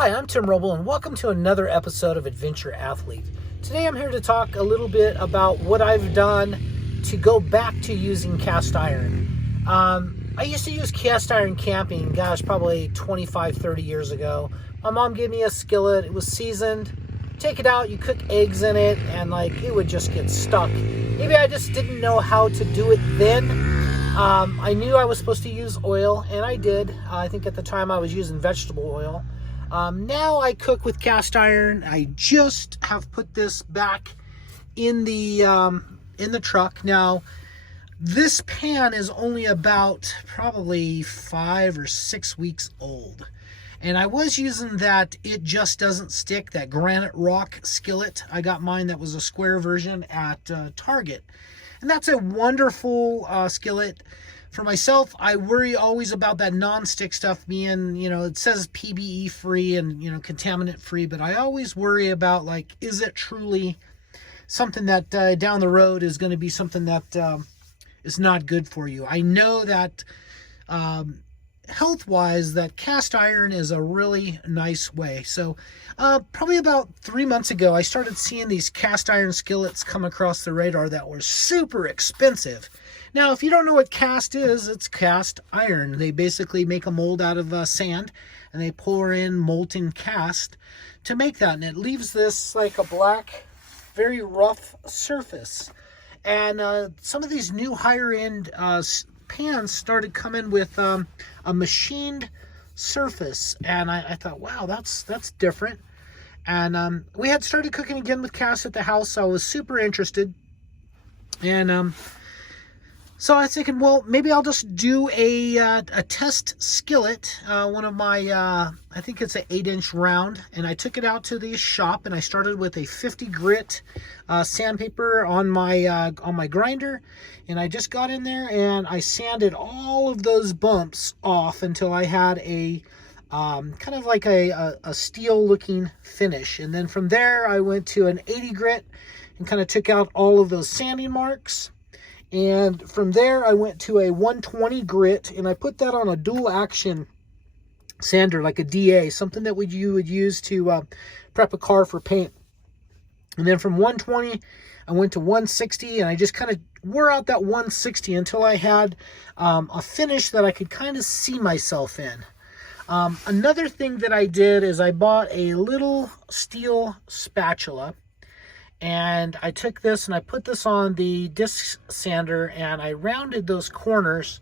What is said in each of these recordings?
Hi, I'm Tim Roble, and welcome to another episode of Adventure Athlete. Today I'm here to talk a little bit about what I've done to go back to using cast iron. I used to use cast iron camping, gosh, probably 25, 30 years ago. My mom gave me a skillet. It was seasoned. Take it out, you cook eggs in it, and it would just get stuck. Maybe I just didn't know how to do it then. I knew I was supposed to use oil, and I did. I think at the time I was using vegetable oil. Now I cook with cast iron. I just have put this back in the truck. Now, this pan is only about probably 5 or 6 weeks old. And I was using that It Just Doesn't Stick, that granite rock skillet. I got mine that was a square version at Target. And that's a wonderful skillet. For myself, I worry always about that non-stick stuff being, it says PBE free and, contaminant free, but I always worry about, is it truly something that down the road is going to be something that is not good for you. I know that health-wise, that cast iron is a really nice way. So probably about 3 months ago, I started seeing these cast iron skillets come across the radar that were super expensive. Now, if you don't know what cast is, it's cast iron. They basically make a mold out of sand, and they pour in molten cast to make that. And it leaves this like a black, very rough surface. And some of these new higher-end pans started coming with a machined surface. And I thought, wow, that's different. And we had started cooking again with cast at the house, so I was super interested. And so I was thinking, well, maybe I'll just do a test skillet, one of my, I think it's an 8-inch round, and I took it out to the shop, and I started with a 50 grit sandpaper on my grinder, and I just got in there, and I sanded all of those bumps off until I had a kind of like a steel-looking finish. And then from there, I went to an 80 grit and kind of took out all of those sanding marks. And from there, I went to a 120 grit, and I put that on a dual action sander, like a DA, something that you would use to prep a car for paint. And then from 120, I went to 160, and I just kind of wore out that 160 until I had a finish that I could kind of see myself in. Another thing that I did is I bought a little steel spatula. And I took this and I put this on the disc sander, and I rounded those corners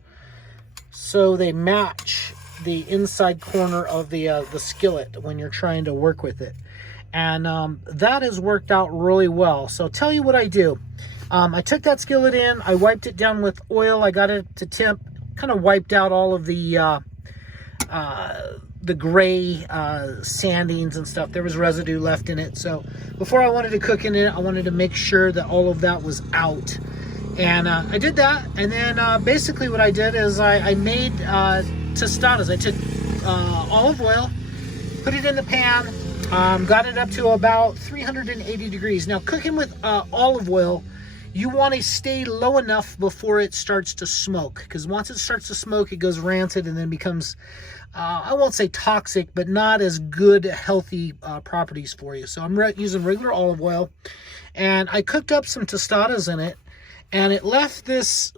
so they match the inside corner of the skillet when you're trying to work with it. And that has worked out really well. So I'll tell you what I do. I took that skillet in, I wiped it down with oil, I got it to temp, kind of wiped out all of the gray sandings and stuff. There was residue left in it. So before I wanted to cook in it, I wanted to make sure that all of that was out. And I did that. And then basically what I did is I made tostadas. I took olive oil, put it in the pan, got it up to about 380 degrees. Now, cooking with olive oil, you want to stay low enough before it starts to smoke, because once it starts to smoke, it goes rancid and then becomes, I won't say toxic, but not as good healthy properties for you. So I'm using regular olive oil, and I cooked up some tostadas in it, and it left this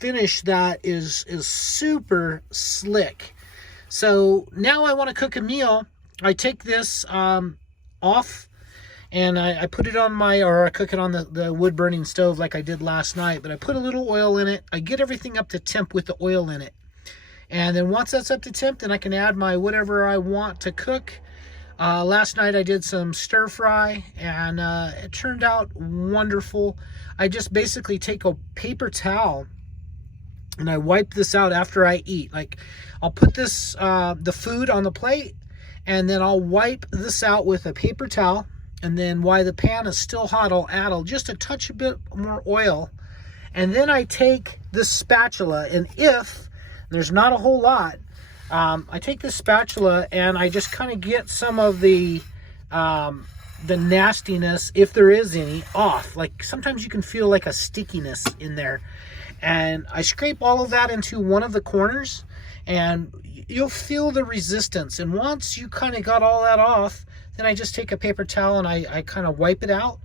finish that is super slick. So now I want to cook a meal. I take this off, and I put it on I cook it on the wood burning stove like I did last night, but I put a little oil in it. I get everything up to temp with the oil in it. And then once that's up to temp, then I can add my whatever I want to cook. Last night I did some stir fry, and it turned out wonderful. I just basically take a paper towel and I wipe this out after I eat. I'll put this, the food on the plate, and then I'll wipe this out with a paper towel. And then while the pan is still hot, I'll add just a touch a bit more oil. And then I take this spatula, and if there's not a whole lot, I take this spatula and I just kind of get some of the nastiness, if there is any, off. Sometimes you can feel like a stickiness in there. And I scrape all of that into one of the corners, and you'll feel the resistance. And once you kind of got all that off, then I just take a paper towel and I kind of wipe it out.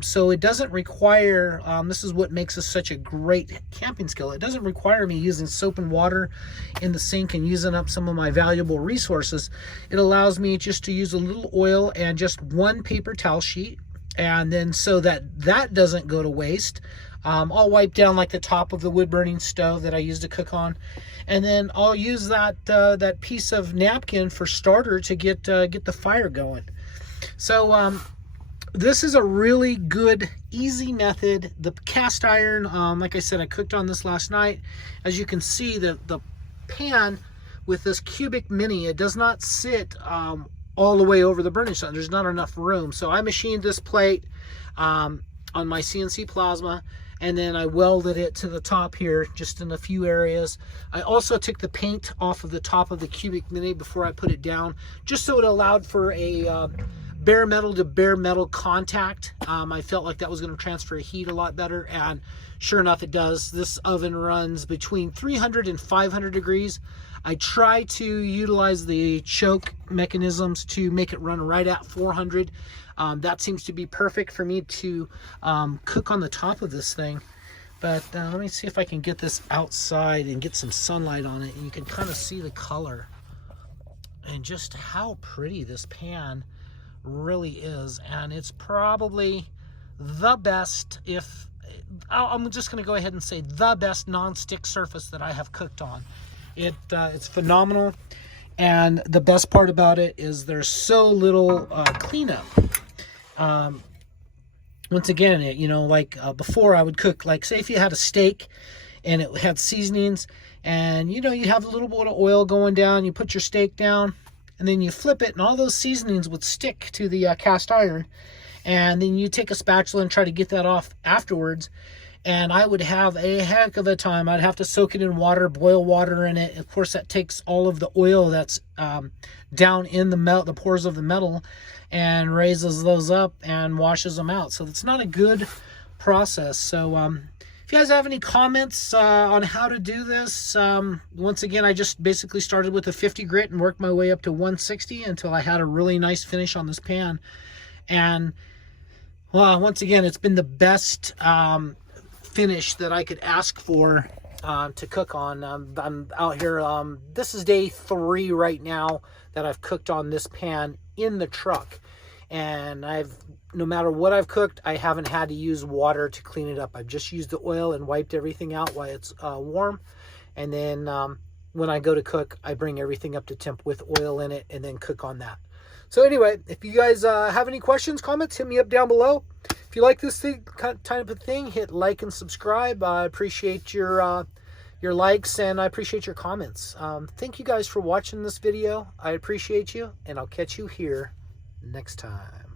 So it doesn't require, this is what makes this such a great camping skillet. It doesn't require me using soap and water in the sink and using up some of my valuable resources. It allows me just to use a little oil and just one paper towel sheet. And then so that doesn't go to waste, I'll wipe down like the top of the wood burning stove that I use to cook on. And then I'll use that piece of napkin for starter to get the fire going. So this is a really good, easy method. The cast iron, like I said, I cooked on this last night. As you can see, the pan with this cubic mini, it does not sit all the way over the burning stone. There's not enough room. So I machined this plate on my CNC plasma, and then I welded it to the top here, just in a few areas. I also took the paint off of the top of the cubic mini before I put it down, just so it allowed for a bare metal to bare metal contact. I felt like that was going to transfer heat a lot better, and sure enough, it does. This oven runs between 300 and 500 degrees. I try to utilize the choke mechanisms to make it run right at 400. That seems to be perfect for me to cook on the top of this thing. But let me see if I can get this outside and get some sunlight on it, and you can kind of see the color and just how pretty this pan really is. And it's probably the best, I'm just going to go ahead and say the best non-stick surface that I have cooked on. It's phenomenal, and the best part about it is there's so little cleanup. Once again, like before I would cook, like say if you had a steak and it had seasonings, and you have a little bit of oil going down, you put your steak down, and then you flip it, and all those seasonings would stick to the cast iron, and then you take a spatula and try to get that off afterwards, and I would have a heck of a time. I'd have to soak it in water, boil water in it. Of course, that takes all of the oil that's down in the pores of the metal and raises those up and washes them out. So it's not a good process. So if you guys have any comments on how to do this, once again, I just basically started with a 50 grit and worked my way up to 160 until I had a really nice finish on this pan. And well, once again, it's been the best finish that I could ask for to cook on. I'm out here, this is day 3 right now that I've cooked on this pan in the truck, and no matter what I've cooked, I haven't had to use water to clean it up. I've just used the oil and wiped everything out while it's warm, and then when I go to cook, I bring everything up to temp with oil in it and then cook on that. So anyway, if you guys have any questions, comments, hit me up down below. If you like this type of thing, hit like and subscribe. I appreciate your likes, and I appreciate your comments. Thank you guys for watching this video. I appreciate you, and I'll catch you here next time.